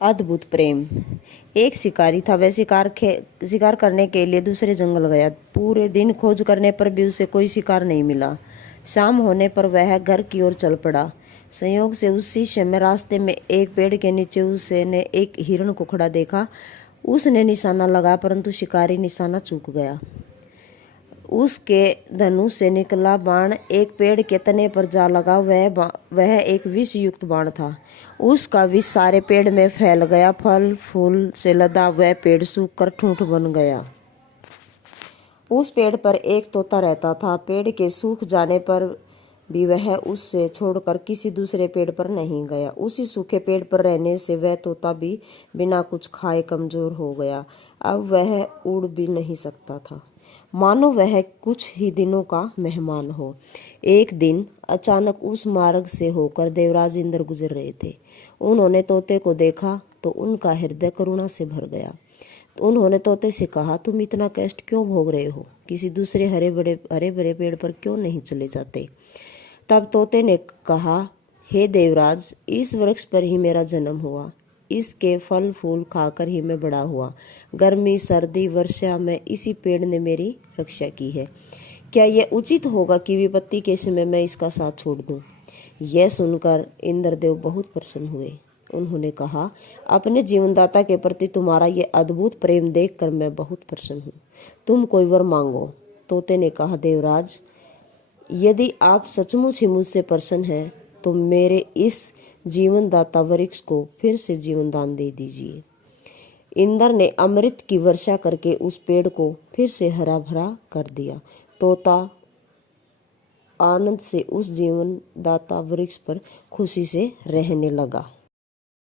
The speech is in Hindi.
अद्भुत प्रेम। एक शिकारी था। वह शिकार करने के लिए दूसरे जंगल गया। पूरे दिन खोज करने पर भी उसे कोई शिकार नहीं मिला। शाम होने पर वह घर की ओर चल पड़ा। संयोग से उसी समय रास्ते में एक पेड़ के नीचे उसने एक हिरण को खड़ा देखा। उसने निशाना लगाया, परंतु शिकारी निशाना चूक गया। उसके धनुष से निकला बाण एक पेड़ के तने पर जा लगा। वह एक विष युक्त बाण था। उसका विष सारे पेड़ में फैल गया। फल फूल से लदा वह पेड़ सूख कर ठूंठ बन गया। उस पेड़ पर एक तोता रहता था। पेड़ के सूख जाने पर भी वह उससे छोड़कर किसी दूसरे पेड़ पर नहीं गया। उसी सूखे पेड़ पर रहने से वह तोता भी बिना कुछ खाए कमजोर हो गया। अब वह उड़ भी नहीं सकता था, मानो वह कुछ ही दिनों का मेहमान हो। एक दिन अचानक उस मार्ग से होकर देवराज इंद्र गुजर रहे थे। उन्होंने तोते को देखा तो उनका हृदय करुणा से भर गया। तो उन्होंने तोते से कहा, तुम इतना कष्ट क्यों भोग रहे हो? किसी दूसरे हरे भरे पेड़ पर क्यों नहीं चले जाते? तब तोते ने कहा, हे देवराज, इस वृक्ष पर ही मेरा जन्म हुआ। इसके फल फूल खाकर ही मैं बड़ा हुआ। गर्मी सर्दी वर्षा में इसी पेड़ ने मेरी रक्षा की है। क्या यह उचित होगा कि विपत्ति के समय मैं इसका साथ छोड़ दूं? यह सुनकर इंद्रदेव बहुत प्रसन्न हुए। उन्होंने कहा, अपने जीवनदाता के प्रति तुम्हारा यह अद्भुत प्रेम देखकर मैं बहुत प्रसन्न हूँ। तुम कोई वर मांगो। तोते ने कहा, देवराज, यदि आप सचमुच ही मुझसे प्रसन्न हैं तो मेरे इस जीवनदाता वृक्ष को फिर से जीवन दान दे दीजिए। इंद्र ने अमृत की वर्षा करके उस पेड़ को फिर से हरा भरा कर दिया। तोता आनंद से उस जीवनदाता वृक्ष पर खुशी से रहने लगा।